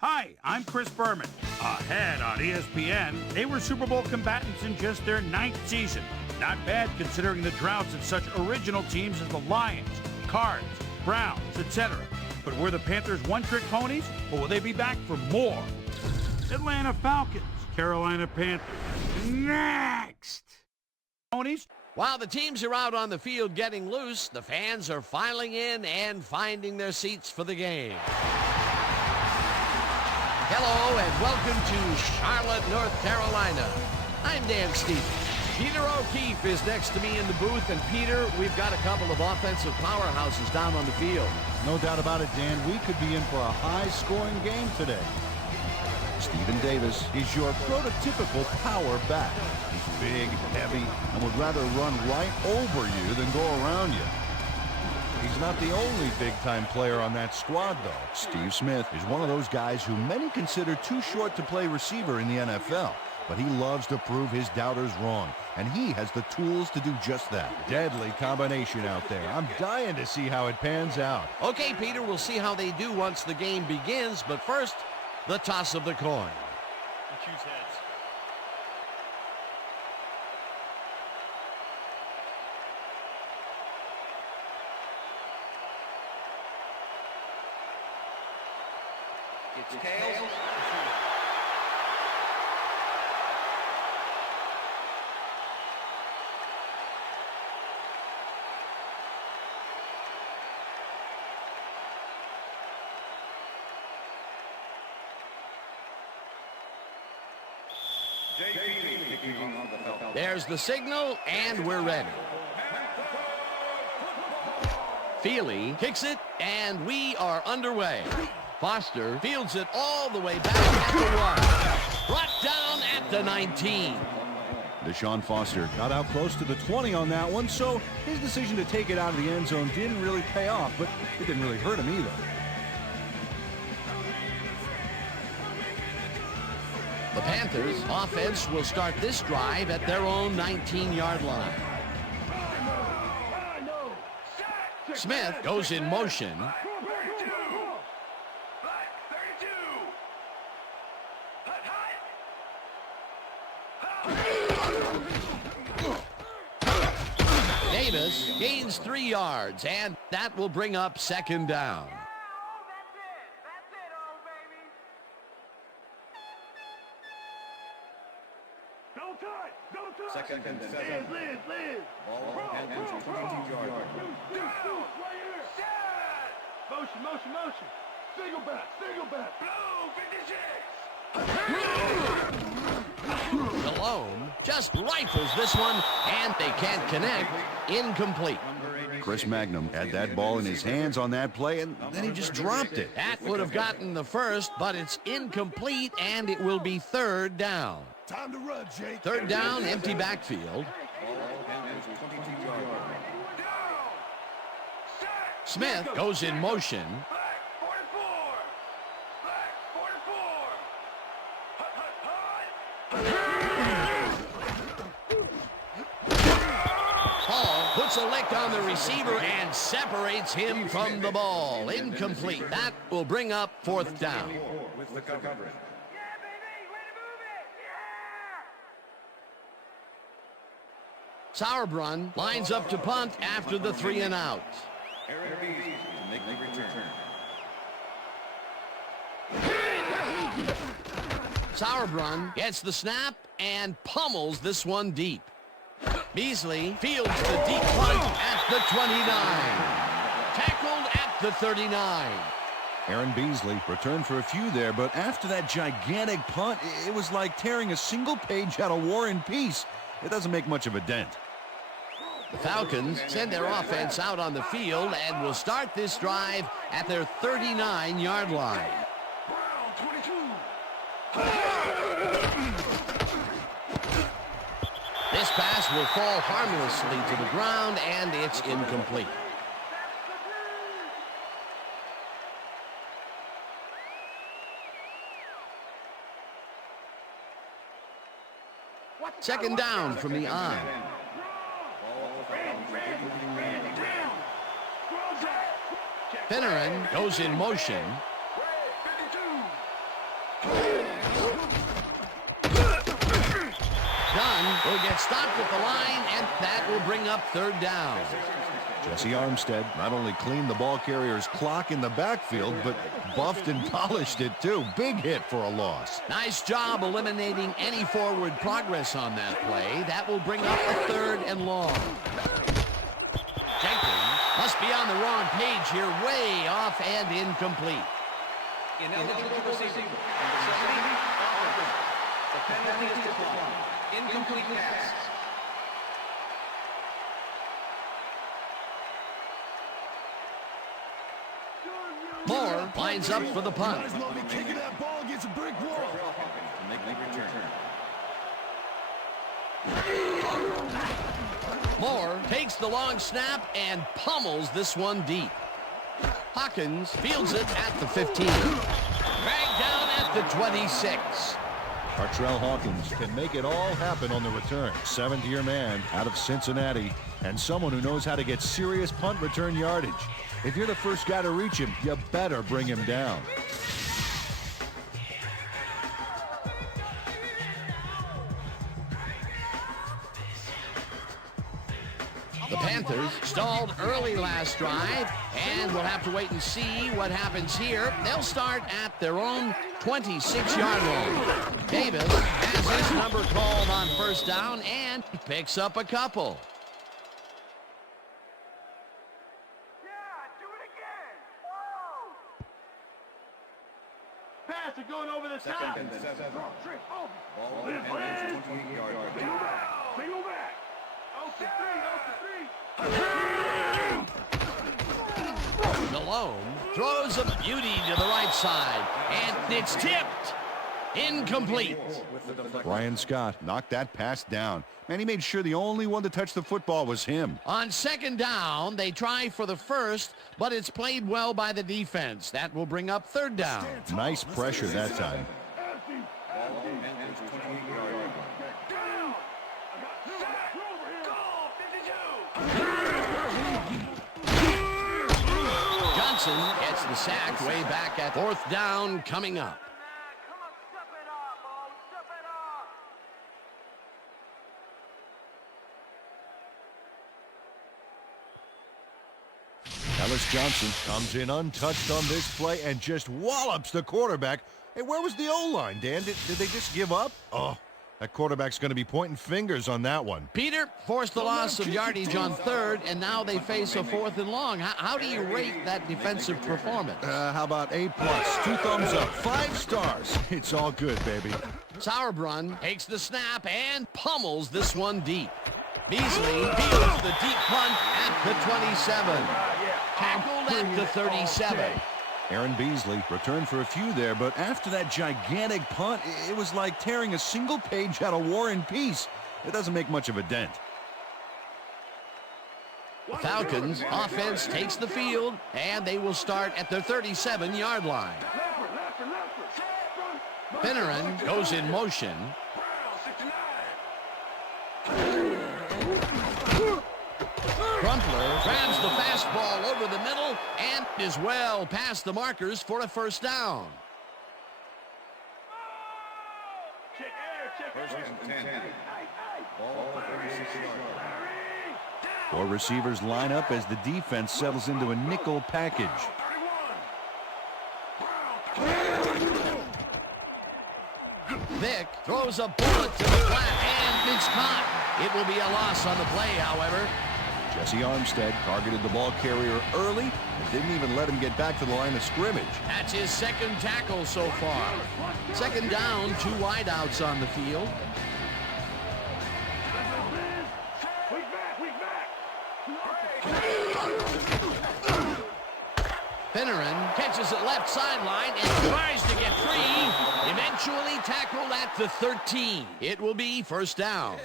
Hi, I'm Chris Berman. Ahead on ESPN, they were Super Bowl combatants in just their 9th season. Not bad considering the droughts of such original teams as the Lions, Cards, Browns, etc. But were the Panthers one-trick ponies, or will they be back for more? Atlanta Falcons, Carolina Panthers. Next! Ponies? While the teams are out on the field getting loose, the fans are filing in and finding their seats for the game. Hello and welcome to Charlotte, North Carolina. I'm Dan Stevens. Peter O'Keefe is next to me in the booth. And Peter, we've got a couple of offensive powerhouses down on the field. No doubt about it, Dan. We could be in for a high-scoring game today. Stephen Davis is your prototypical power back. He's big, heavy, and would rather run right over you than go around you. He's not the only big-time player on that squad, though. Steve Smith is one of those guys who many consider too short to play receiver in the NFL. But he loves to prove his doubters wrong, and he has the tools to do just that. Deadly combination out there. I'm dying to see how it pans out. Okay, Peter, we'll see how they do once the game begins. But first, the toss of the coin. You choose heads. It's tails. There's the signal, and we're ready. Feely kicks it, and we are underway. Foster fields it all the way back at the 1. Brought down at the 19. Deshaun Foster got out close to the 20 on that one, so his decision to take it out of the end zone didn't really pay off, but it didn't really hurt him either. The Panthers offense will start this drive at their own 19-yard line. Smith goes in motion. Davis gains 3 yards, and that will bring up second down. Second and 7. Ball Panthers 22-yard. Motion. Single back. Blow, 56. Delhomme just rifles this one, and they can't connect. Incomplete. Chris Magnum had that ball in his hands on that play, and then he just dropped it. That would have gotten the first, but it's incomplete, and it will be third down. Time to run, Jake. Third down, empty backfield. Smith goes in motion. Hall puts a lick on the receiver and separates him from the ball. Incomplete. That will bring up fourth down. Sauerbrunn lines up to punt after the 3 and out. Sauerbrunn gets the snap and pummels this one deep. Beasley fields the deep punt at the 29. Tackled at the 39. Aaron Beasley returned for a few there, but after that gigantic punt, it was like tearing a single page out of War and Peace. It doesn't make much of a dent. The Falcons send their offense out on the field and will start this drive at their 39-yard line. This pass will fall harmlessly to the ground, and it's incomplete. Second down from the I. Finneran goes in motion. will get stopped at the line, and that will bring up third down. Jesse Armstead not only cleaned the ball carrier's clock in the backfield, but buffed and polished it too. Big hit for a loss. Nice job eliminating any forward progress on that play. That will bring up a third and long. Jenkins must be on the wrong page here, way off and incomplete. Ineligible receiver. Number 70, offense. The penalty is declined. Incomplete pass. Moore lines up for the punt. Might as well be kicking that ball against a brick wall. To make the return. Moore takes the long snap and pummels this one deep. Hawkins fields it at the 15. Dragged down at the 26. Artrell Hawkins can make it all happen on the return. Seventh-year man out of Cincinnati, and someone who knows how to get serious punt return yardage. If you're the first guy to reach him, you better bring him down. The Panthers stalled early last drive, and we'll have to wait and see what happens here. They'll start at their own 26-yard line. Davis has his number called on first down and picks up a couple. Pass it going over the top. Ball Liz, 28-yard line. Single back. Out to three. Malone throws a beauty to the right side, and it's tipped. Incomplete. Brian Scott knocked that pass down. Man, he made sure the only one to touch the football was him. On second down, they try for the first, but it's played well by the defense. That will bring up third down. Nice pressure that time. Johnson gets the sack way back at fourth down coming up. Ellis Johnson comes in untouched on this play and just wallops the quarterback. Hey, where was the O-line, Dan? Did they just give up? Oh, that quarterback's going to be pointing fingers on that one. Peter forced the loss of yardage on third, and now they face a fourth and long. How do you rate that defensive performance? How about A+, 2 thumbs up, 5 stars. It's all good, baby. Sauerbrunn takes the snap and pummels this one deep. Beasley fields the deep punt at the 27. Tackled at the 37. Aaron Beasley returned for a few there, but after that gigantic punt, it was like tearing a single page out of War and Peace. It doesn't make much of a dent. The Falcons offense takes the field, and they will start at their 37-yard line. Finneran goes in motion. Crumpler grabs the fastball over the middle and is well past the markers for a first down. First and 10. Ball 36-yard. 4 receivers line up as the defense settles into a nickel package. Vick throws a bullet to the flat, and it's caught. It will be a loss on the play, however. Jesse Armstead targeted the ball carrier early and didn't even let him get back to the line of scrimmage. That's his second tackle so far. Second down, 2 wideouts on the field. Finneran catches it left sideline and tries to get free. Eventually tackled at the 13. It will be first down.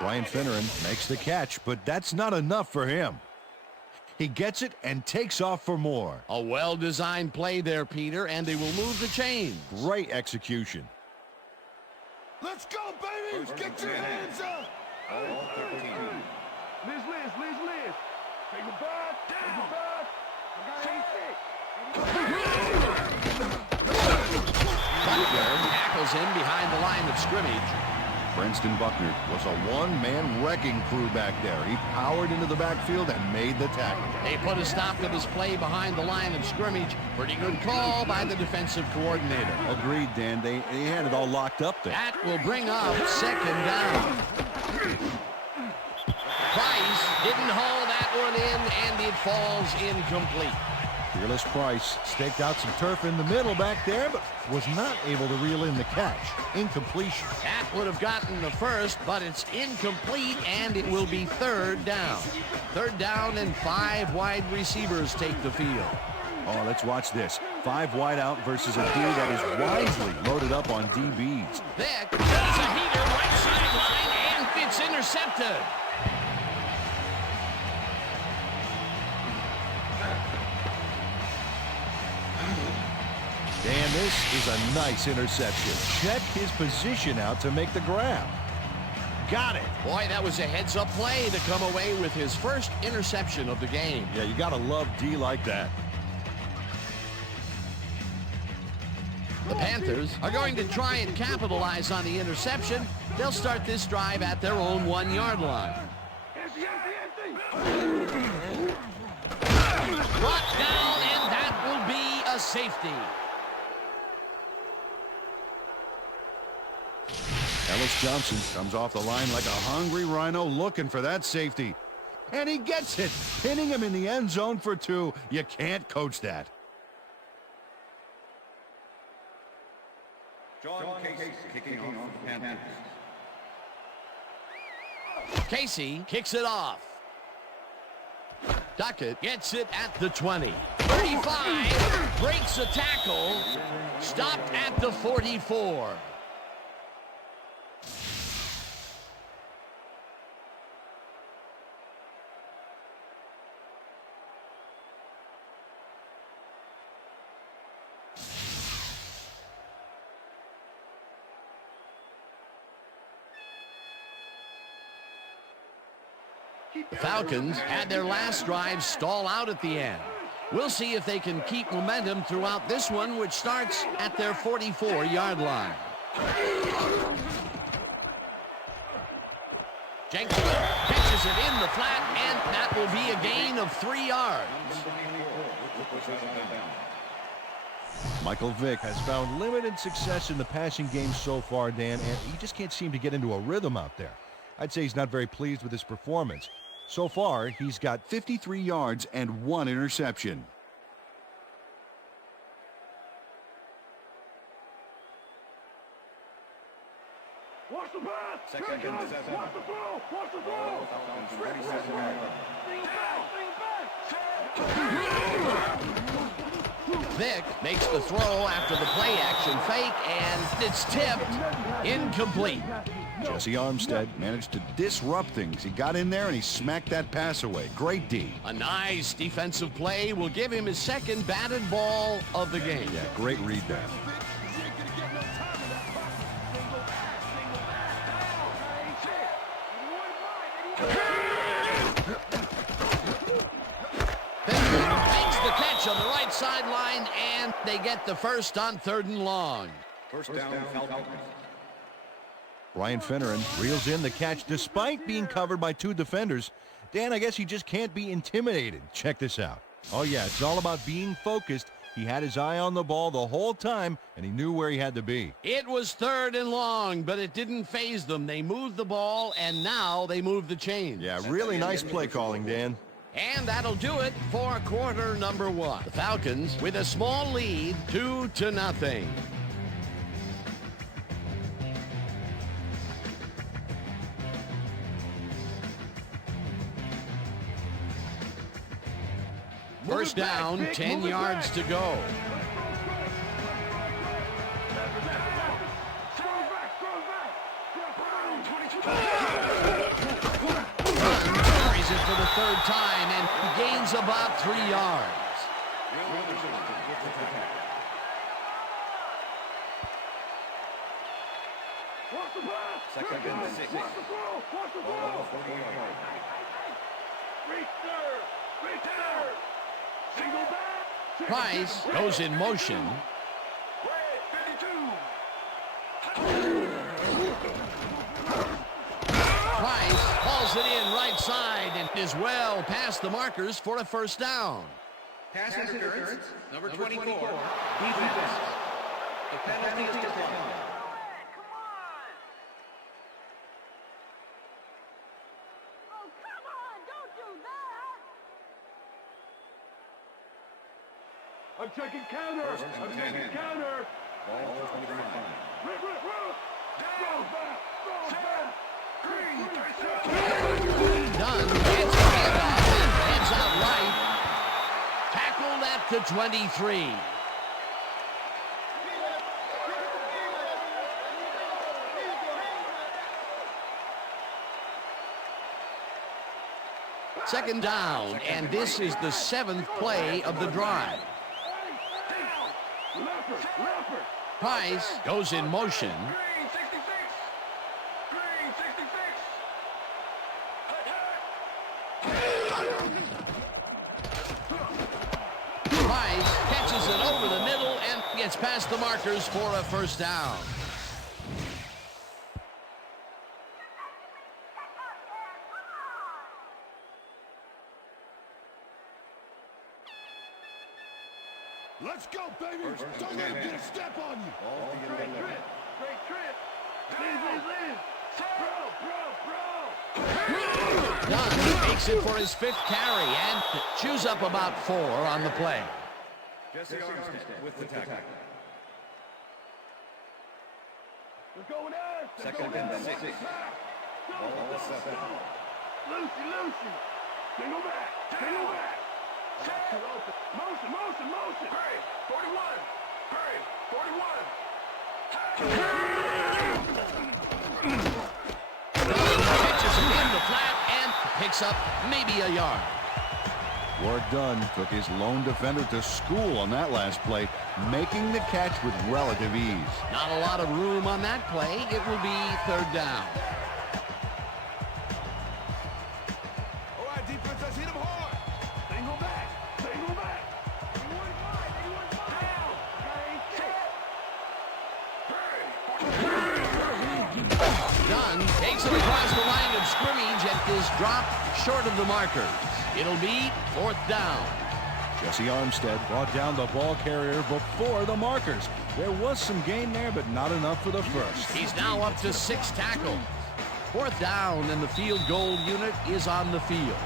Brian Finneran makes the catch, but that's not enough for him. He gets it and takes off for more. A well-designed play there, Peter, and they will move the chains. Great execution. Let's go, baby! Get your hands up! Liz. Take it back. Butler tackles him behind the line of scrimmage. Princeton Buckner was a one-man wrecking crew back there. He powered into the backfield and made the tackle. They put a stop to this play behind the line of scrimmage. Pretty good call by the defensive coordinator. Agreed, Dan. They had it all locked up there. That will bring up second down. Price didn't haul that one in, and it falls incomplete. Fearless Price staked out some turf in the middle back there, but was not able to reel in the catch. Incompletion. That would have gotten the first, but it's incomplete, and it will be third down. Third down, and 5 wide receivers take the field. Oh, let's watch this. 5 wide out versus a D that is wisely loaded up on DBs. Vick does a heater right sideline, and it's intercepted. Dan, this is a nice interception. Check his position out to make the grab. Got it. Boy, that was a heads-up play to come away with his first interception of the game. Yeah, you got to love D like that. The Panthers are going to try and capitalize on the interception. They'll start this drive at their own 1-yard line. Brought down, and that will be a safety. Ellis Johnson comes off the line like a hungry rhino looking for that safety. And he gets it, pinning him in the end zone for 2. You can't coach that. John Casey kicking off the Panthers. Casey kicks it off. Duckett gets it at the 20. 35, breaks a tackle, stopped at the 44. The Falcons had their last drive stall out at the end. We'll see if they can keep momentum throughout this one, which starts at their 44-yard line. Jenkins catches it in the flat, and that will be a gain of 3 yards. Michael Vick has found limited success in the passing game so far, Dan, and he just can't seem to get into a rhythm out there. I'd say he's not very pleased with his performance. So far, he's got 53 yards and 1 interception. Watch the pass! Second Here it and comes. 7. Watch the throw! Watch the throw! Falcons ready, set, go. Vick makes the throw after the play-action fake, and it's tipped incomplete. Jesse Armstead managed to disrupt things. He got in there and he smacked that pass away. Great D. A nice defensive play will give him his second batted ball of the game. Yeah, great read there. Makes the catch on the right sideline, and they get the first on 3rd and long. First down, Falcons. Brian Finneran reels in the catch despite being covered by 2 defenders. Dan, I guess he just can't be intimidated. Check this out. Oh, yeah, it's all about being focused. He had his eye on the ball the whole time, and he knew where he had to be. It was 3rd and long, but it didn't faze them. They moved the ball, and now they move the chains. Yeah, really nice play calling, Dan. And that'll do it for quarter number 1. The Falcons with a small lead, 2-0. First down, 10 yards to go. Carries it for the 3rd time and gains about 3 yards. Second and 6. Ball 40 yards. Price goes in motion. right side and is well past the markers for a first down. Pass interference, number 24, defense. The penalty is declined. I'm checking counter. I'm checking counter. Ball 25. Rip. Throw back. Green. Dunn gets the handoff and heads out right. Tackled at the 23. Second down, and this is the 7th play of the drive. Leopard. Price goes in motion. Green 66. Price catches it over the middle and gets past the markers for a first down. Let's go, baby. Don't let him get a step on you. Straight trip. Leave. Bro. Dunn makes it for his 5th carry and chews up about 4 on the play. Jesse Armstead with the tackle. They're going there. Second and 6. Ball at the 7. Lucy. Single back. Motion. Hurry. 41. Pitches it in the flat and picks up maybe a yard. Work done. Took his lone defender to school on that last play, making the catch with relative ease. Not a lot of room on that play. It will be 3rd down. All right, defense, let's hit him hard. Single back. Dunn takes it across the line of scrimmage and is dropped short of the markers. It'll be 4th down. Jesse Armstead brought down the ball carrier before the markers. There was some gain there, but not enough for the first. He's now up to 6 tackles. 4th down, and the field goal unit is on the field.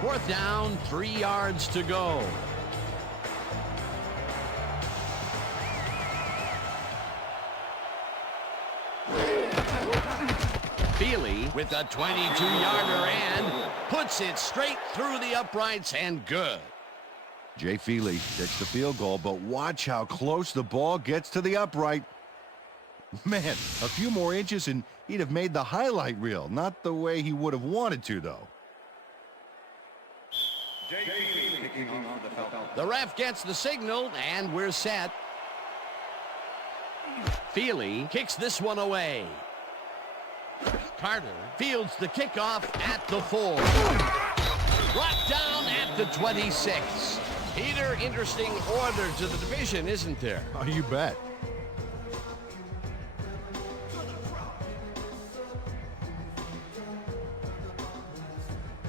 Fourth down, 3 yards to go. Feely with a 22-yarder and puts it straight through the uprights and good. Jay Feely takes the field goal, but watch how close the ball gets to the upright. Man, a few more inches and he'd have made the highlight reel. Not the way he would have wanted to, though. The ref gets the signal, and we're set. Feely kicks this one away. Carter fields the kickoff at the 4. Brought down at the 26. Peter, interesting order to the division, isn't there? Oh, you bet.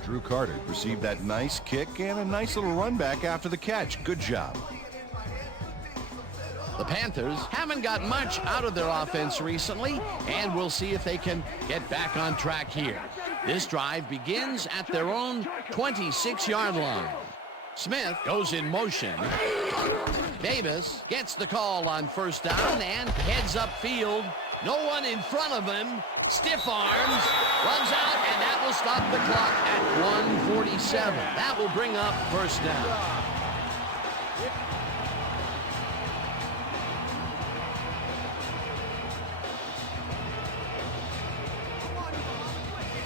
Drew Carter received that nice kick and a nice little run back after the catch. Good job. The Panthers haven't got much out of their offense recently, and we'll see if they can get back on track here. This drive begins at their own 26-yard line. Smith goes in motion. Davis gets the call on first down and heads upfield. No one in front of him. Stiff arms, runs out, and that will stop the clock at 1:47. That will bring up first down.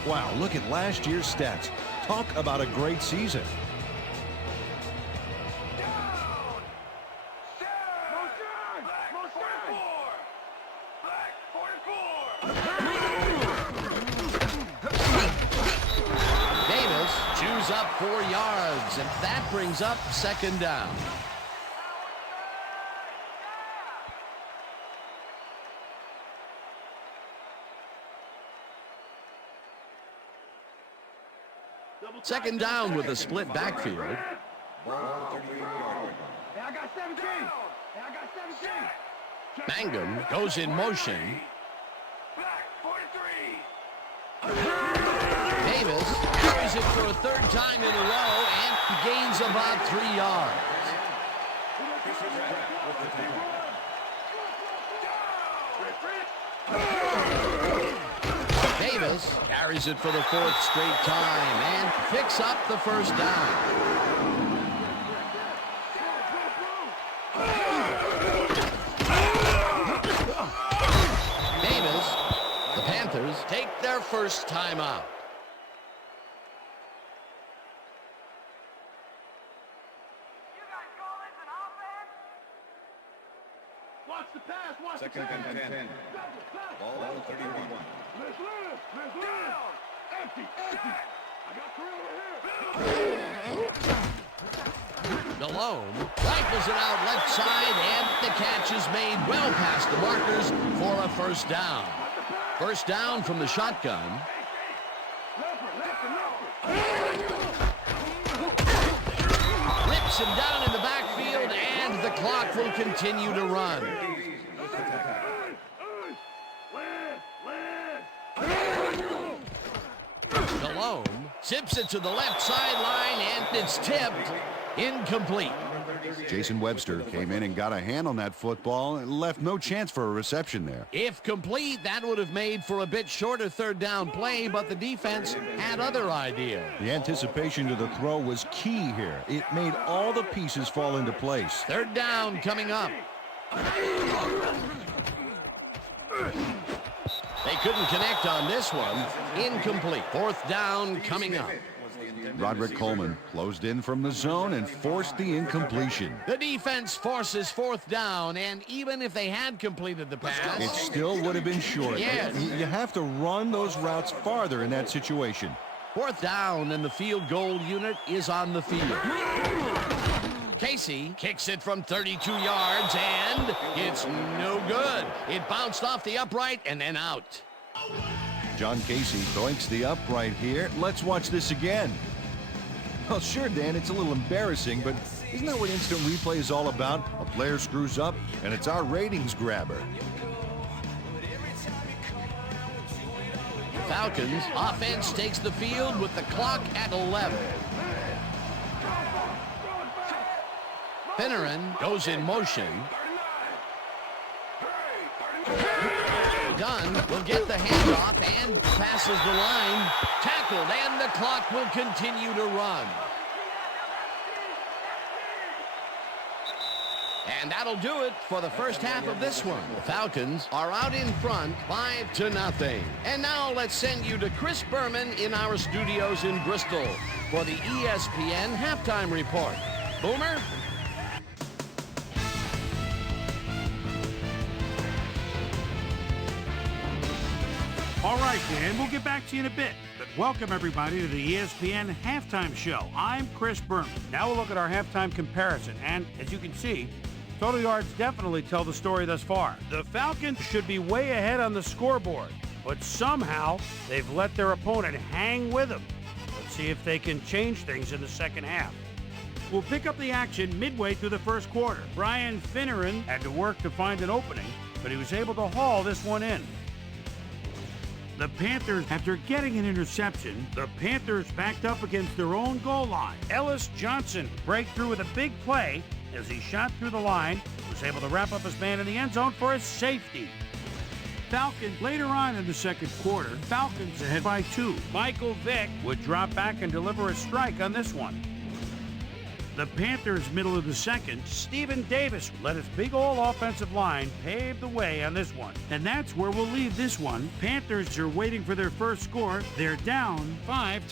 Wow, look at last year's stats. Talk about a great season. up 4 yards, and that brings up second down. Second down with a split backfield. Hey, I got 17. Hey, I got 17. Mangum goes in motion. Back, 43. Davis carries it for a third time in a row and gains about 3 yards. Davis carries it for the 4th straight time and picks up the first down. Davis, the Panthers take their first time out. Watch the pass, watch the Second pass. and 10. Ball 31. Let's live. Empty. I got 3 over here. Malone rifles it out left side, and the catch is made well past the markers for a first down. First down from the shotgun. Rips him down in the backfield, and the clock will continue to run. Malone zips it to the left sideline, and it's tipped. Incomplete. Jason Webster came in and got a hand on that football and left no chance for a reception there. If complete, that would have made for a bit shorter third down play, but the defense had other ideas. The anticipation to the throw was key here. It made all the pieces fall into place. Third down coming up. They couldn't connect on this one. Incomplete. Fourth down coming up. Roderick Coleman closed in from the zone and forced the incompletion. The defense forces fourth down, and even if they had completed the pass, It still would have been short. Yes. You have to run those routes farther in that situation. fourth down, and the field goal unit is on the field. Casey kicks it from 32 yards, and it's no good. It bounced off the upright and then out. John Casey doinks the upright here. Let's watch this again. Well, sure, Dan, it's a little embarrassing, but isn't that what instant replay is all about? A player screws up, and it's our ratings grabber. Falcons offense takes the field with the clock at 11. Finneran goes in motion. Dunn will get the handoff and passes the line. Tackled, and the clock will continue to run. And that'll do it for the first half of this one. The Falcons are out in front 5-0. And now let's send you to Chris Berman in our studios in Bristol for the ESPN halftime report. Boomer? All right, Dan, we'll get back to you in a bit. But welcome, everybody, to the ESPN Halftime Show. I'm Chris Berman. Now we'll look at our halftime comparison. And as you can see, total yards definitely tell the story thus far. The Falcons should be way ahead on the scoreboard, but somehow they've let their opponent hang with them. Let's see if they can change things in the second half. We'll pick up the action midway through the first quarter. Brian Finneran had to work to find an opening, but he was able to haul this one in. The Panthers, after getting an interception, the Panthers backed up against their own goal line. Ellis Johnson break through with a big play as he shot through the line, was able to wrap up his man in the end zone for a safety. Falcons, later on in the second quarter, Falcons ahead by 2. Michael Vick would drop back and deliver a strike on this one. The Panthers, middle of the second, Stephen Davis let his big old offensive line pave the way on this one. And that's where we'll leave this one. Panthers are waiting for their first score. They're down 5-0.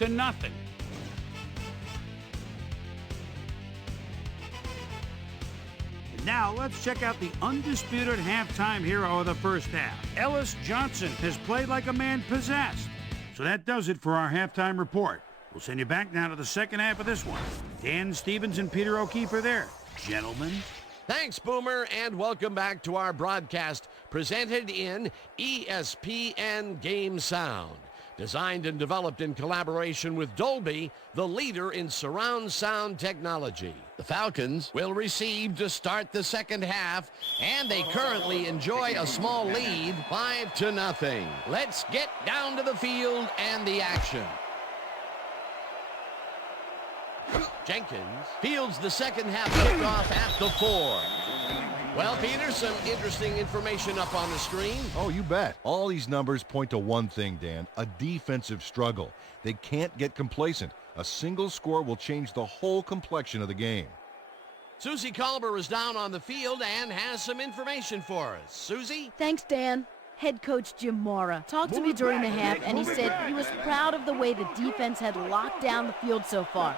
And now let's check out the undisputed halftime hero of the first half. Ellis Johnson has played like a man possessed. So that does it for our halftime report. We'll send you back now to the second half of this one. Dan Stevens and Peter O'Keefe are there. Gentlemen. Thanks, Boomer, and welcome back to our broadcast presented in ESPN Game Sound. Designed and developed in collaboration with Dolby, the leader in surround sound technology. The Falcons will receive to start the second half, and they currently enjoy a small lead, 5-0. Let's get down to the field and the action. Jenkins fields the second half kickoff at the 4. Well, Peter, some interesting information up on the screen. Oh, you bet. All these numbers point to one thing, Dan, a defensive struggle. They can't get complacent. A single score will change the whole complexion of the game. Susie Colber is down on the field and has some information for us. Susie? Thanks, Dan. Head coach Jim Mora talked to me during the half, and he said he was proud of the way the defense had locked down the field so far.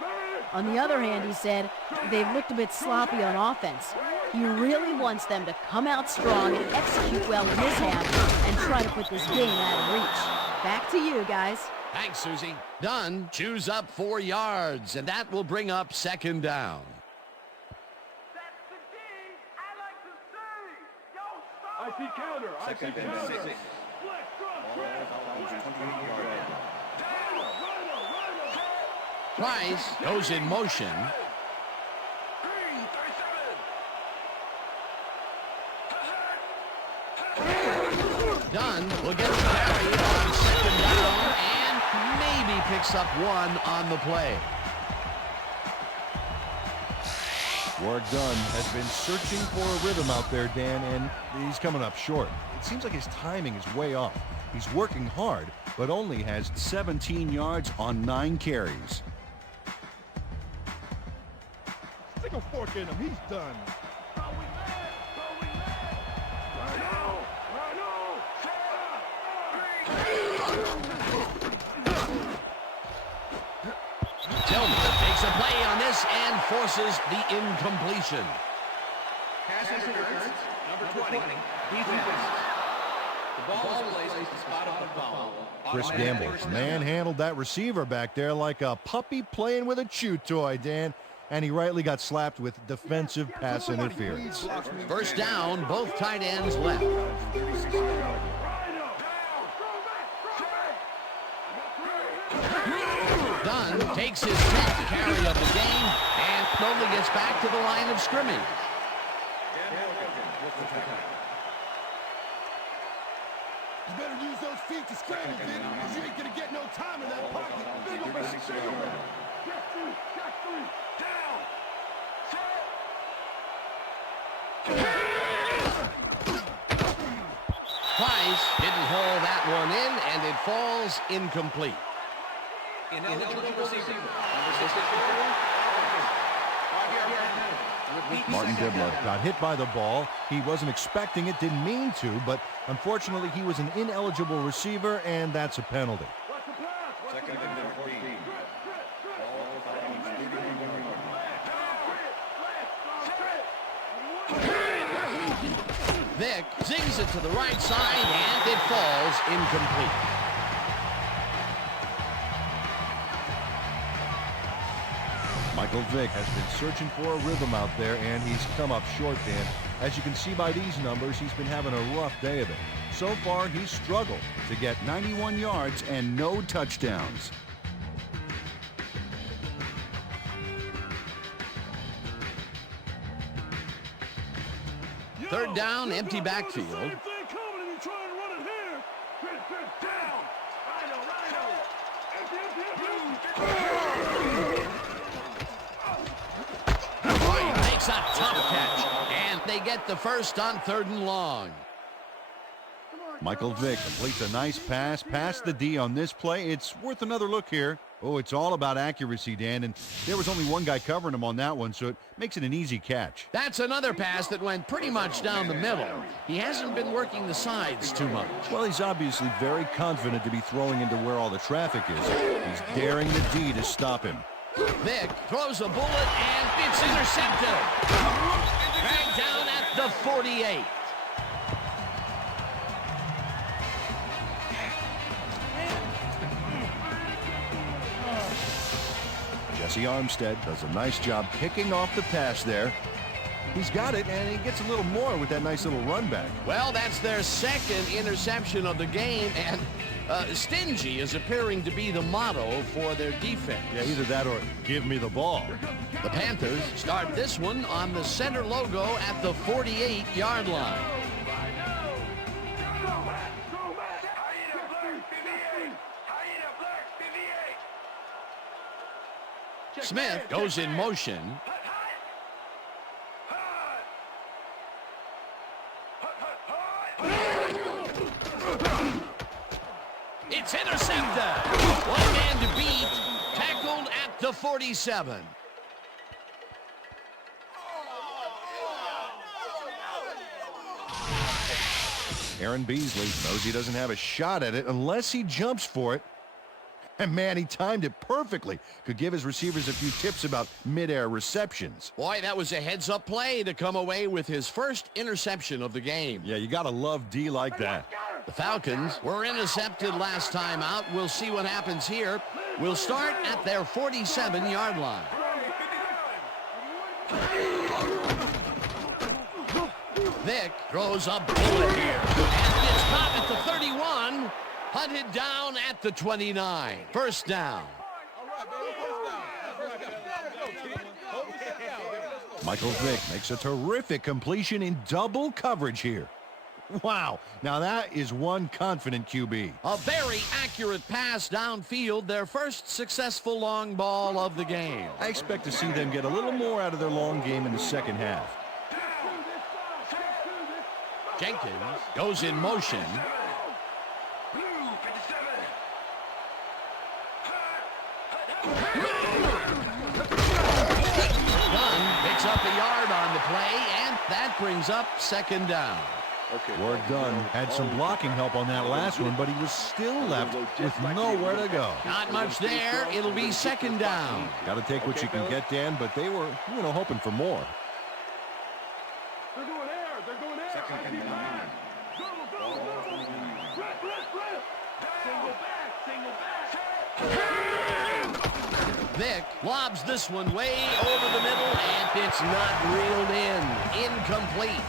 On the other hand, he said they've looked a bit sloppy on offense. He really wants them to come out strong and execute well in this half and try to put this game out of reach. Back to you, guys. Thanks, Susie. Dunn chews up 4 yards, and that will bring up second down. That's the game I like to see. Yo, I see counter. I see Second and counter. 6. Flex, drop, Price goes in motion. Dunn will get the carry on second down and maybe picks up 1 on the play. Warwick Dunn has been searching for a rhythm out there, Dan, and he's coming up short. It seems like his timing is way off. He's working hard, but only has 17 yards on 9 carries. Stick a fork in him. He's done. Tillman takes a play on this and forces the incompletion. Pass interference, number 20, defense. The ball is placed at the spot of the foul. Chris Gamble manhandled that receiver back there like a puppy playing with a chew toy, Dan. And he rightly got slapped with defensive pass interference. First down, both tight ends left. Dunn takes his 10th carry of the game and only gets back to the line of scrimmage. You better use those feet to scramble, kid, because you ain't going to get no time in that pocket. Big old receiver. Price didn't haul that one in, and it falls incomplete. Ineligible receiver, number 64. Martin Dibbler got hit by the ball. He wasn't expecting it, didn't mean to, but unfortunately he was an ineligible receiver, and that's a penalty. Second and 14. Vick zings it to the right side, and it falls incomplete. Michael Vick has been searching for a rhythm out there, and he's come up short, Dan. As you can see by these numbers, he's been having a rough day of it. So far, he's struggled to get 91 yards and no touchdowns. Third down, empty backfield. Makes a tough catch, and they get the first on 3rd and long. Michael Vick completes a nice pass past the D on this play. It's worth another look here. Oh, it's all about accuracy, Dan, and there was only one guy covering him on that one, so it makes it an easy catch. That's another pass that went pretty much down the middle. He hasn't been working the sides too much. Well, he's obviously very confident to be throwing into where all the traffic is. He's daring the D to stop him. Vick throws a bullet, and it's intercepted. Dragged down at the 48. Quincy Armstead does a nice job picking off the pass there. He's got it, and he gets a little more with that nice little run back. Well, that's their second interception of the game, and stingy is appearing to be the motto for their defense. Yeah, either that or give me the ball. The Panthers start this one on the center logo at the 48-yard line. Smith goes in motion. It's intercepted. One man to beat. Tackled at the 47. Aaron Beasley knows he doesn't have a shot at it unless he jumps for it. And man, he timed it perfectly. Could give his receivers a few tips about mid-air receptions. Boy, that was a heads-up play to come away with his first interception of the game. Yeah, you gotta love D like that. The Falcons were intercepted last time out. We'll see what happens here. We'll start at their 47-yard line. Vick throws a bullet here. And gets caught at the 31. Hunted down at the 29. First down. Michael Vick makes a terrific completion in double coverage here. Wow, now that is one confident QB. A very accurate pass downfield, their first successful long ball of the game. I expect to see them get a little more out of their long game in the second half. Jenkins goes in motion. Dunn picks up a yard on the play, and that brings up second down. Ward Dunn had some blocking help on that last one, but he was still left with nowhere to go. Not much there. It'll be second down. Got to take what you can get, Dan, but they were, hoping for more. They're going air. They're going air. Second and 9. Vick lobs this one way over the middle, and it's not reeled in. Incomplete.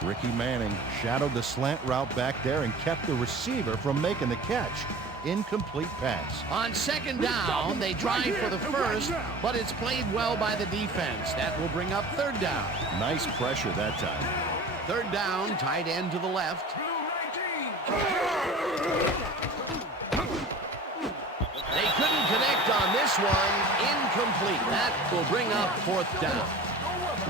Ricky Manning shadowed the slant route back there and kept the receiver from making the catch. Incomplete pass. On second down, they try for the first, but it's played well by the defense. That will bring up third down. Nice pressure that time. Third down, tight end to the left. They couldn't connect on this one. Incomplete. That will bring up fourth down.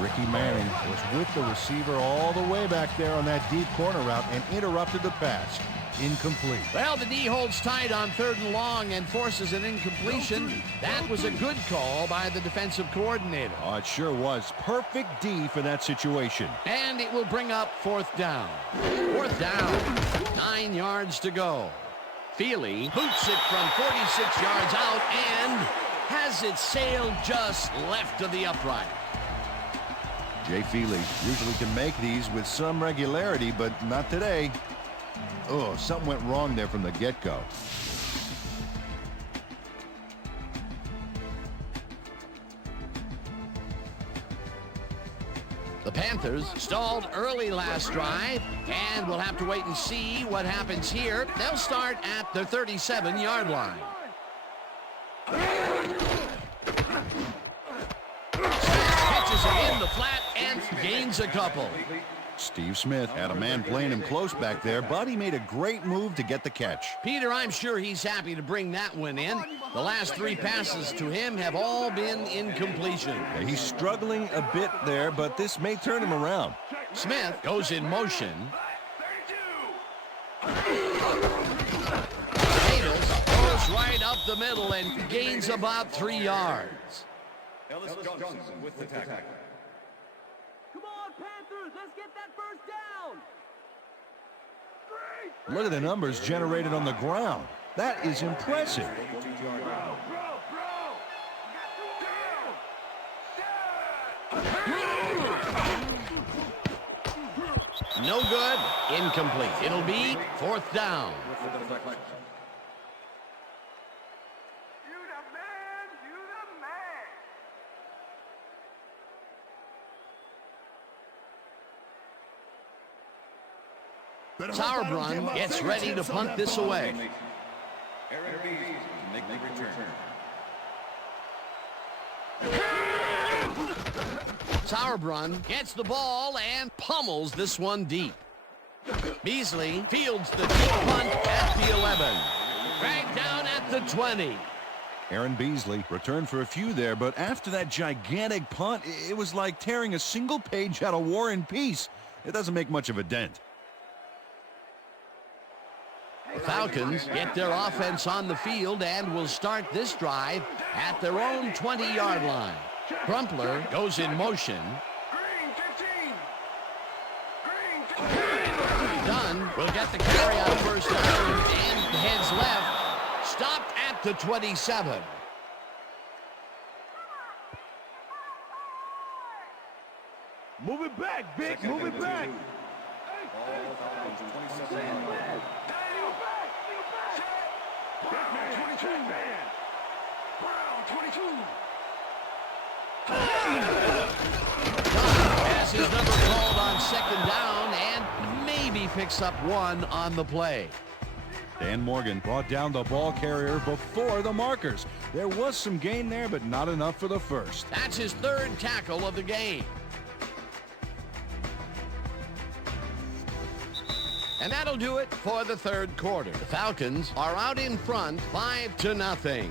Ricky Manning was with the receiver all the way back there on that deep corner route and interrupted the pass. Incomplete. Well, the D holds tight on third and long and forces an incompletion. That was a good call by the defensive coordinator. Oh, it sure was. Perfect D for that situation. And it will bring up fourth down. Fourth down. 9 yards to go. Feely boots it from 46 yards out and has it sailed just left of the upright. Jay Feely usually can make these with some regularity, but not today. Oh, something went wrong there from the get-go. The Panthers stalled early last drive, and we'll have to wait and see what happens here. They'll start at the 37-yard line. Catches it in the flat and gains a couple. Steve Smith had a man playing him close back there, but he made a great move to get the catch. Peter, I'm sure he's happy to bring that one in. The last 3 passes to him have all been incompletion. Yeah, he's struggling a bit there, but this may turn him around. Smith goes in motion. Davis goes right up the middle and gains about 3 yards. Ellis Johnson with the tackle. Come on, Panthers, let's get that first down. Look at the numbers generated on the ground. That is impressive. No good. Incomplete. It'll be fourth down. You the man, you the man. Sauerbrunn gets ready to punt this away. Aaron Beasley to make the return. Sauerbrunn gets the ball and pummels this one deep. Beasley fields the deep punt at the 11. Dragged down at the 20. Aaron Beasley returned for a few there, but after that gigantic punt, it was like tearing a single page out of War and Peace. It doesn't make much of a dent. Falcons get their offense on the field and will start this drive at their own 20-yard line. Crumpler goes in motion. Dunn will get the carry on first down and heads left. Stopped at the 27. Move it back, Vic. Move it back. All Falcons 27. Brown, 22, man. Brown, 22. Has his number called on second down and maybe picks up one on the play. Dan Morgan brought down the ball carrier before the markers. There was some gain there, but not enough for the first. That's his third tackle of the game. And that'll do it for the third quarter. The Falcons are out in front 5-0.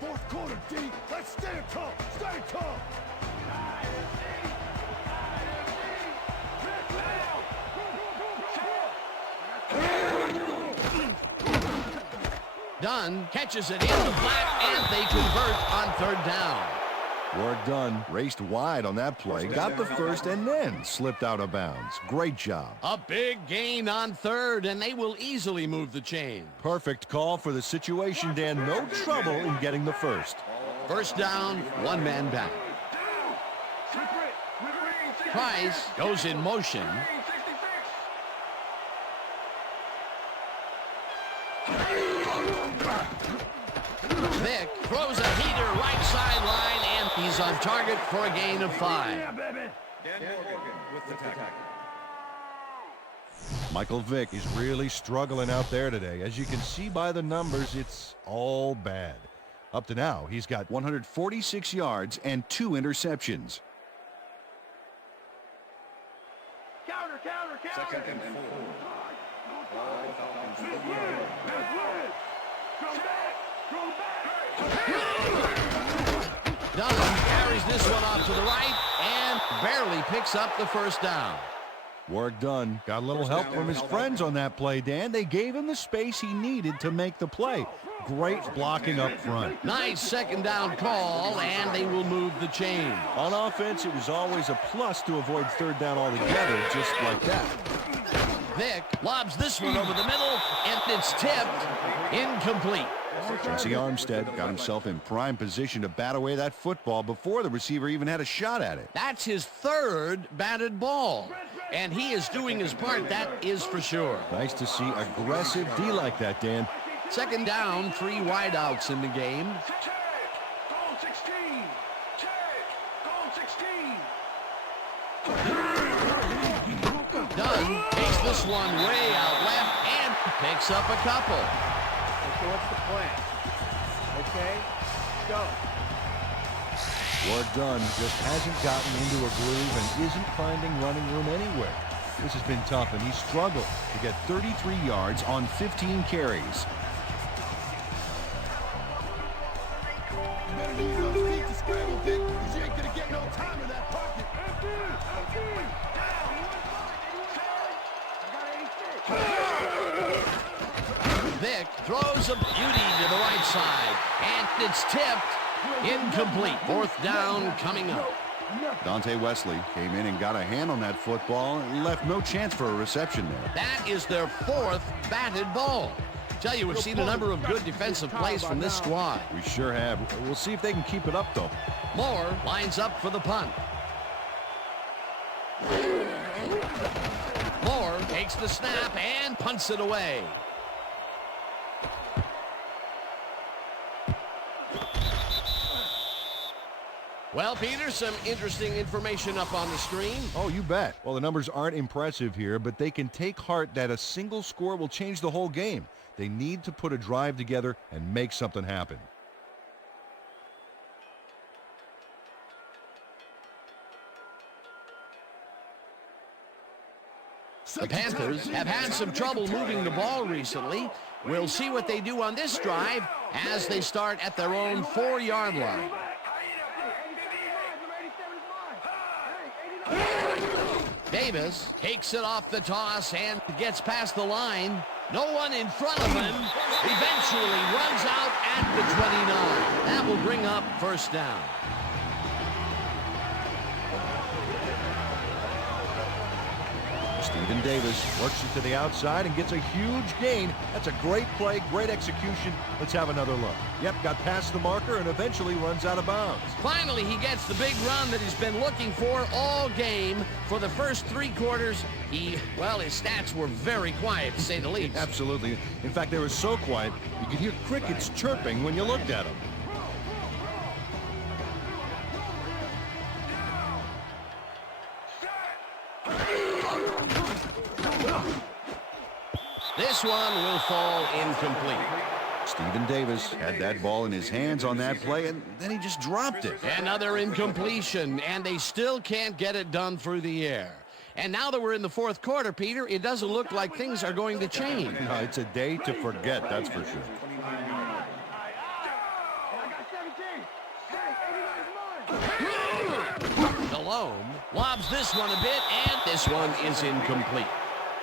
Fourth quarter, D. Let's stand tall. Stand tall. Dunn catches it in the flat, and they convert on third down. Work done. Raced wide on that play. Got the first and then slipped out of bounds. Great job. A big gain on third, and they will easily move the chain. Perfect call for the situation, Dan. No trouble in getting the first. First down, one man back. Price goes in motion. Vick throws a heater right sideline, and he's on target for a gain of 5. Dan Morgan with the tackle. Michael Vick is really struggling out there today. As you can see by the numbers, it's all bad. Up to now, he's got 146 yards and 2 interceptions. Counter, counter, counter. Second and 4. All Falcons 28. Dunn carries this one off to the right and barely picks up the first down. Work done. Got a little help from his friends on that play, Dan. They gave him the space he needed to make the play. Great blocking up front. Nice second down call, and they will move the chain. On offense, it was always a plus to avoid third down altogether, just like that. Vick lobs this one over the middle, and it's tipped. Incomplete. Jesse Armstead got himself in prime position to bat away that football before the receiver even had a shot at it. That's his third batted ball, and he is doing his part, that is for sure. Nice to see aggressive D like that, Dan. Second down, 3 wideouts in the game. Goal 16. Goal 16. Dunn takes this one way out left and picks up a couple. So what's the plan? Okay, go. Work done. Just hasn't gotten into a groove and isn't finding running room anywhere. This has been tough, and he struggled to get 33 yards on 15 carries. You better use those feet to scramble, Vic, because you ain't gonna get no time in that pocket. Vick throws a beauty to the right side, and it's tipped. Incomplete. Fourth down coming up. Dante Wesley came in and got a hand on that football and left no chance for a reception there. That is their 4th batted ball. Tell you, we've seen a number of good defensive plays from this squad. We sure have. We'll see if they can keep it up, though. Moore lines up for the punt. Moore takes takes the snap and punts it away. Well, Peter, some interesting information up on the screen. Oh, you bet. Well, the numbers aren't impressive here, but they can take heart that a single score will change the whole game. They need to put a drive together and make something happen. The Panthers have had some trouble moving the ball recently. We'll see what they do on this drive as they start at their own 4-yard line. Davis takes it off the toss and gets past the line. No one in front of him. Eventually runs out at the 29. That will bring up first down. Stephen Davis works it to the outside and gets a huge gain. That's a great play, great execution. Let's have another look. Yep, got past the marker and eventually runs out of bounds. Finally, he gets the big run that he's been looking for all game. For the first 3 quarters, his stats were very quiet, to say the least. Absolutely. In fact, they were so quiet, you could hear crickets chirping when you looked at them. This one will fall incomplete. Stephen Davis had that ball in his hands on that play, and then he just dropped it. Another incompletion, and they still can't get it done through the air. And now that we're in the 4th quarter, Peter, it doesn't look like things are going to change. No, it's a day to forget, that's for sure. Delhomme lobs this one a bit, and this one is incomplete.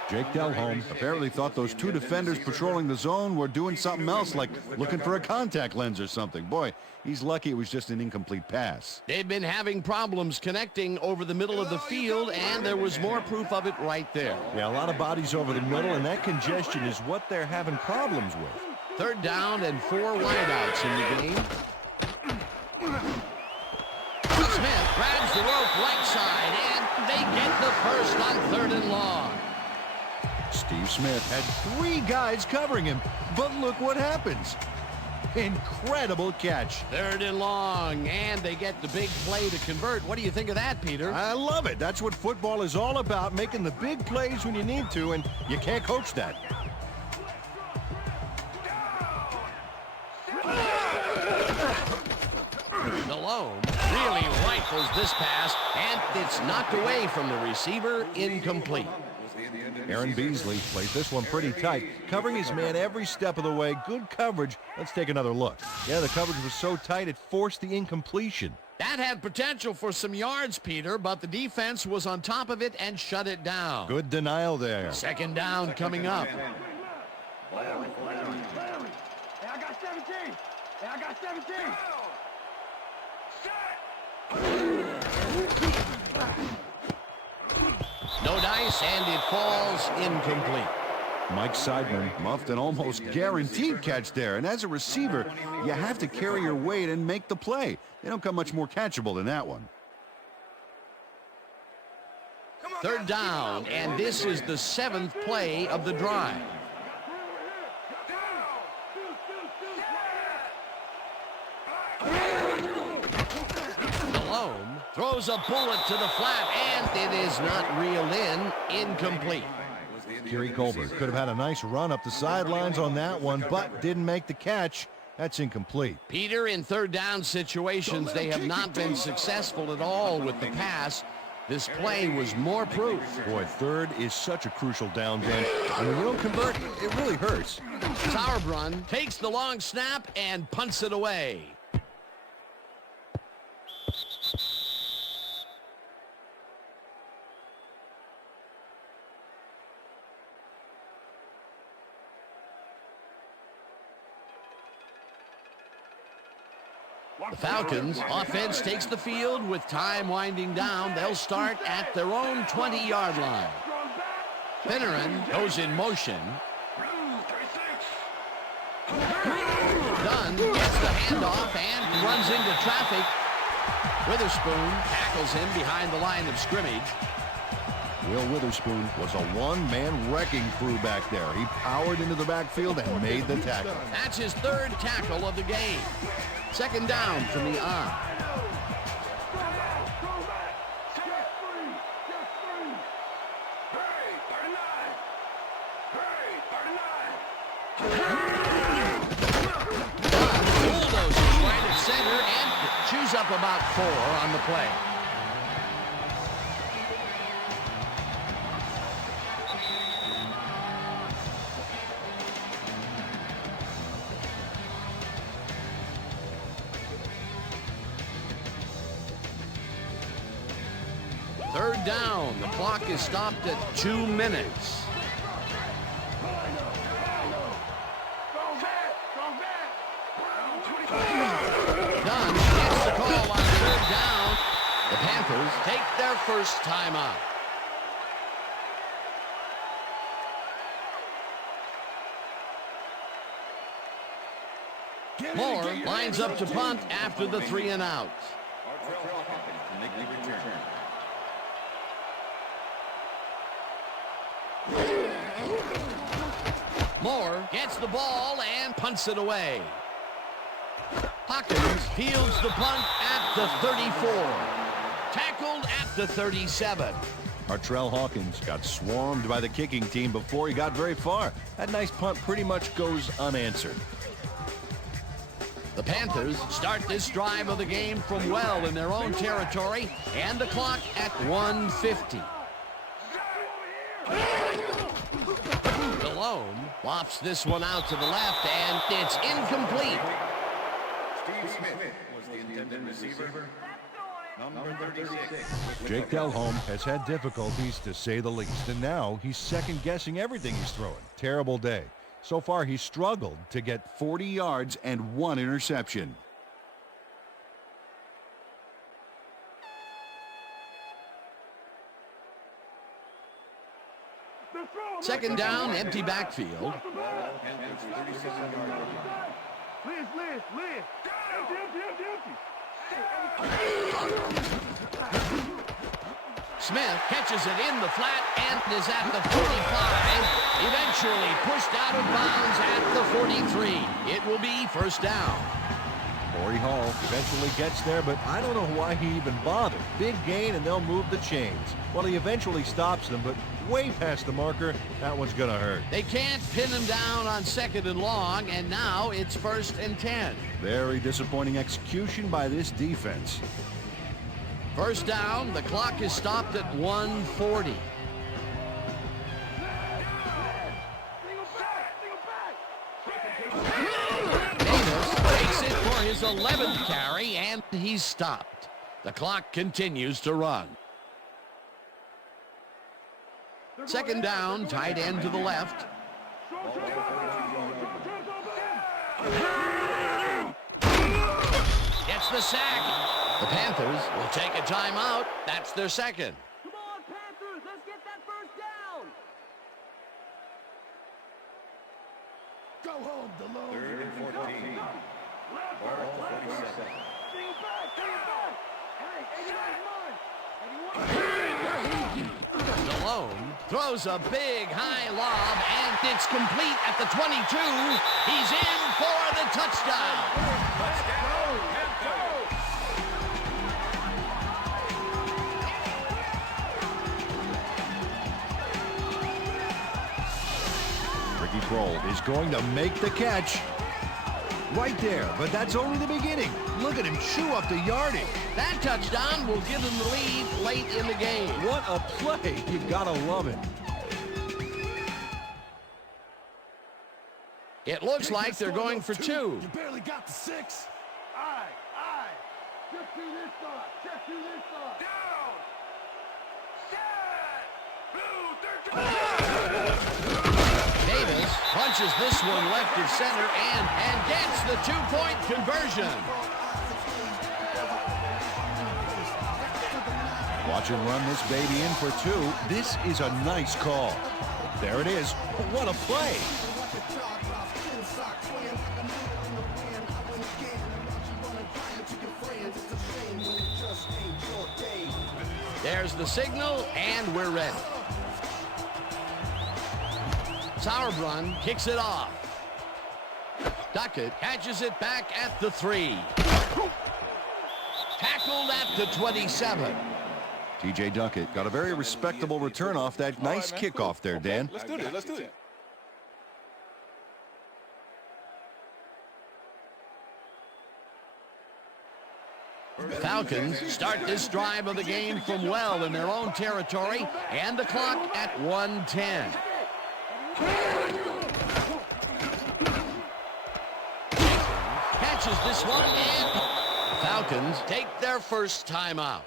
Jake Delhomme apparently thought those 2 defenders patrolling the zone were doing something else, like looking for a contact lens or something. Boy, he's lucky it was just an incomplete pass. They've been having problems connecting over the middle of the field, and there was more proof of it right there. Yeah, a lot of bodies over the middle, and that congestion is what they're having problems with. 3rd down and 4 wideouts in the game. Smith grabs the rope right side, and they get the first on 3rd and long. Steve Smith had 3 guys covering him, but look what happens. Incredible catch. 3rd and long, and they get the big play to convert. What do you think of that, Peter? I love it. That's what football is all about, making the big plays when you need to, and you can't coach that. Delhomme really rifles this pass, and it's knocked away from the receiver, incomplete. Aaron Beasley plays this one pretty tight, covering his man every step of the way. Good coverage. Let's take another look. Yeah, the coverage was so tight it forced the incompletion. That had potential for some yards, Peter, but the defense was on top of it and shut it down. Good denial there. 2nd down coming up. Hey, I got 17. Hey, I got 17. No dice, and it falls incomplete. Mike Seidman muffed an almost guaranteed catch there, and as a receiver, you have to carry your weight and make the play. They don't come much more catchable than that one. 3rd down, and this is the 7th play of the drive. Delhomme throws a bullet to the flat, and it is not reeled in, incomplete. Kerry Colbert could have had a nice run up the sidelines on that one, but didn't make the catch. That's incomplete. Peter, in 3rd down situations, they have not been successful at all with the pass. This play was more proof. Boy, 3rd is such a crucial down game, and when you don't convert, it really hurts. Sauerbrunn takes the long snap and punts it away. The Falcons offense takes the field with time winding down. They'll start at their own 20-yard line. Finneran goes in motion. Dunn gets the handoff and runs into traffic. Witherspoon tackles him behind the line of scrimmage. Will Witherspoon was a one-man wrecking crew back there. He powered into the backfield and made the tackle. That's his third tackle of the game. Second down from the on. Bulldozes right at center and chews up about 4 on the play. Third down. The clock is stopped at 2 minutes. Dunn gets the call on third down. The Panthers take their first timeout. Moore lines up to punt after the 3 and out. Moore gets the ball and punts it away. Hawkins fields the punt at the 34. Tackled at the 37. Artrell Hawkins got swarmed by the kicking team before he got very far. That nice punt pretty much goes unanswered. The Panthers start this drive of the game from well in their own territory, and the clock at 1:50. Malone lofts this one out to the left, and it's incomplete. Steve Smith was the intended receiver. Number 36. Jake Delhomme has had difficulties, to say the least, and now he's second-guessing everything he's throwing. Terrible day. So far, he's struggled to get 40 yards and 1 interception. Second down, empty backfield. Smith catches it in the flat and is at the 45. Eventually pushed out of bounds at the 43. It will be first down. Corey Hall eventually gets there, but I don't know why he even bothered. Big gain, and they'll move the chains. Well, he eventually stops them, but way past the marker. That one's going to hurt. They can't pin him down on 2nd and long, and now it's 1st and 10. Very disappointing execution by this defense. First down, the clock is stopped at 1:40. Davis takes it for his 11th carry, and he's stopped. The clock continues to run. Second down, tight end to the left. Gets the sack. The Panthers will take a timeout. That's their second. Come on, Panthers, let's get that first down. Go home, Delone. 3rd and 14. Ball 47. Malone throws a big high lob, and it's complete at the 22. He's in for the touchdown. Ricky Kroll is going to make the catch. Right there, but that's only the beginning. Look at him chew up the yardage. That touchdown will give them the lead late in the game. What a play. You gotta love it. It looks like they're going for 2. You barely got the 6. Aye. Just do this side. Down. Set. Blue, Davis punches this one left of center and gets the 2-point conversion. Watch him run this baby in for 2. This is a nice call. There it is. What a play. There's the signal, and we're ready. Sauerbrunn kicks it off. Duckett catches it back at the 3. Tackled at the 27. T.J. Duckett got a very respectable return off that nice kickoff there, Dan. Let's do this. Let's do it. Falcons start this drive of the game from well in their own territory, and the clock at 1:10. Catches this one, and Falcons take their first timeout.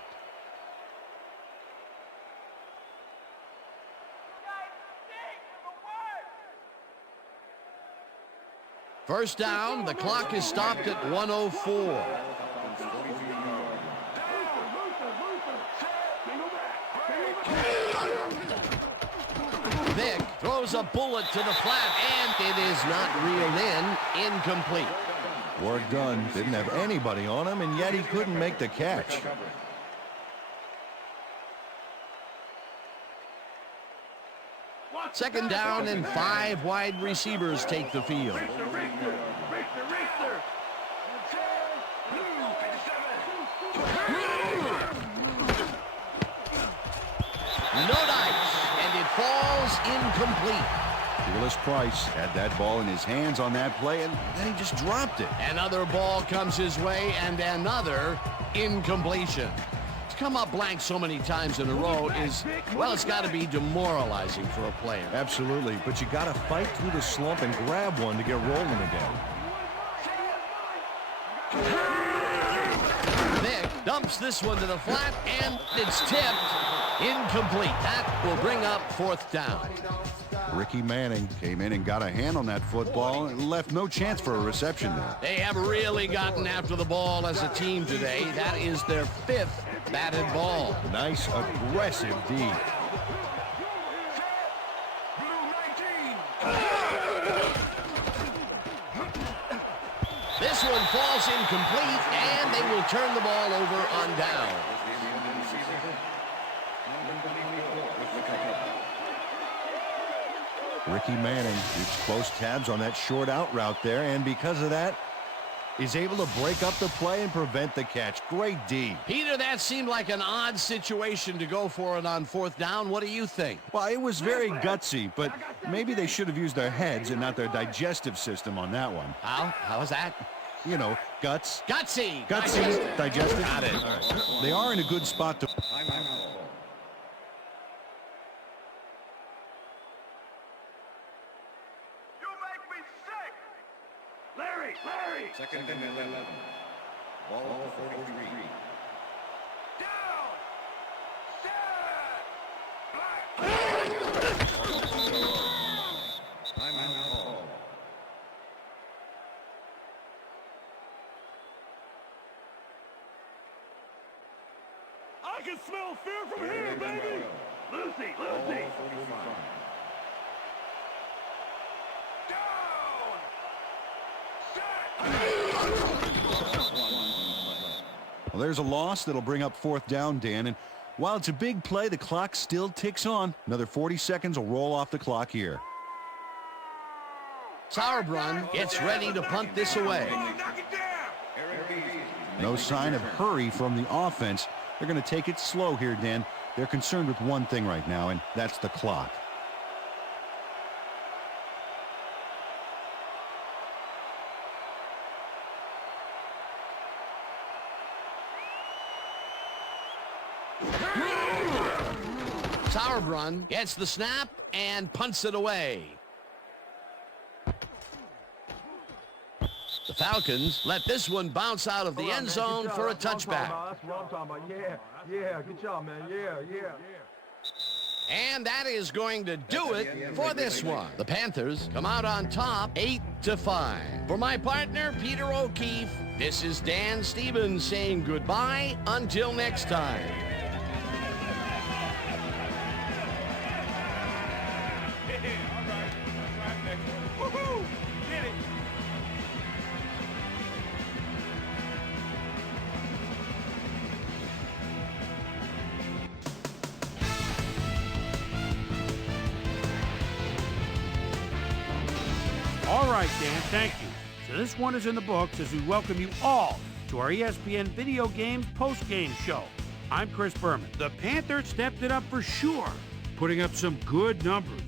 First down, the clock is stopped at 1:04. Vick throws a bullet to the flat, and it is not reeled in. Incomplete. Work done. Didn't have anybody on him, and yet he couldn't make the catch. Second down, and 5 wide receivers take the field. No dice, and it falls incomplete. Willis Price had that ball in his hands on that play, and then he just dropped it. Another ball comes his way, and another incompletion. To come up blank so many times in a row is, well, it's got to be demoralizing for a player. Absolutely, but you got to fight through the slump and grab one to get rolling again. Vick dumps this one to the flat, and it's tipped. Incomplete. That will bring up 4th down. Ricky Manning came in and got a hand on that football and left no chance for a reception there. They have really gotten after the ball as a team today. That is their 5th batted ball. Nice, aggressive D. This one falls incomplete, and they will turn the ball over on down. Ricky Manning keeps close tabs on that short out route there, and because of that, is able to break up the play and prevent the catch. Great D. Peter, that seemed like an odd situation to go for it on 4th down. What do you think? Well, it was very gutsy, but maybe they should have used their heads and not their digestive system on that one. How was that? You know, guts. Gutsy. Gutsy, digestive. Got it. All right. They are in a good spot to... Second and 11. Ball 43. Down! Timeout call. I can smell fear from here, baby! Lucy! Ball 45. Well, there's a loss that'll bring up 4th down, Dan, and while it's a big play, the clock still ticks on. Another 40 seconds will roll off the clock here. Sauerbrunn gets ready to punt this away. No sign of hurry from the offense. They're going to take it slow here, Dan. They're concerned with one thing right now, and that's the clock. Sauerbrunn gets the snap and punts it away. The Falcons let this one bounce out of the end zone for a touchback. That's what I'm talking about. Yeah, good job, man. Yeah. And that is going to do it for this one. The Panthers come out on top 8-5. For my partner, Peter O'Keefe, this is Dan Stevens saying goodbye until next time. right, Dan, thank you. So this one is in the books as we welcome you all to our ESPN Video Games post-game show. I'm Chris Berman. The Panthers stepped it up for sure, putting up some good numbers.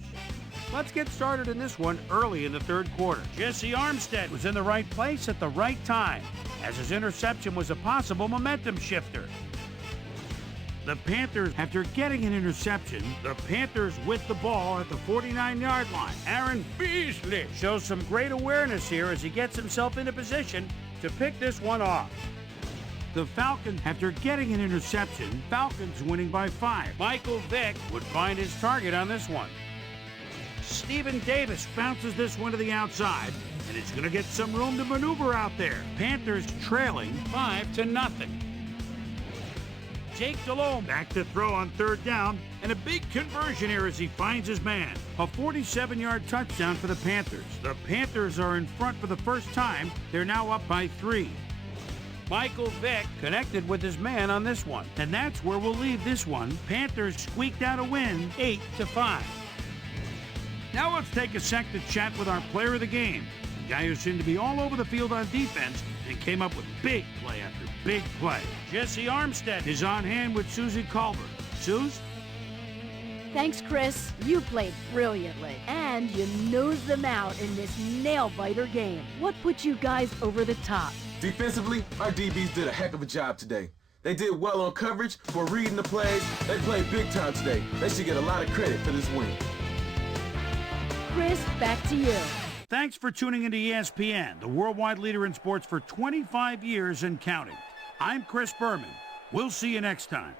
Let's get started in this one early in the third quarter. Jesse Armstead was in the right place at the right time, as his interception was a possible momentum shifter. The Panthers, after getting an interception, the Panthers with the ball at the 49-yard line. Aaron Beasley shows some great awareness here as he gets himself into position to pick this one off. The Falcons, after getting an interception, Falcons winning by 5. Michael Vick would find his target on this one. Stephen Davis bounces this one to the outside, and he's going to get some room to maneuver out there. Panthers trailing 5-0. Jake Delhomme back to throw on third down, and a big conversion here as he finds his man. A 47-yard touchdown for the Panthers. The Panthers are in front for the first time. They're now up by 3. Michael Vick connected with his man on this one, and that's where we'll leave this one. Panthers squeaked out a win, 8-5. Now let's take a sec to chat with our player of the game, the guy who seemed to be all over the field on defense and came up with big play after big play. Jesse Armstead is on hand with Susie Culver. Suze? Thanks, Chris. You played brilliantly. And you nosed them out in this nail-biter game. What put you guys over the top? Defensively, our DBs did a heck of a job today. They did well on coverage for reading the plays. They played big time today. They should get a lot of credit for this win. Chris, back to you. Thanks for tuning into ESPN, the worldwide leader in sports for 25 years and counting. I'm Chris Berman. We'll see you next time.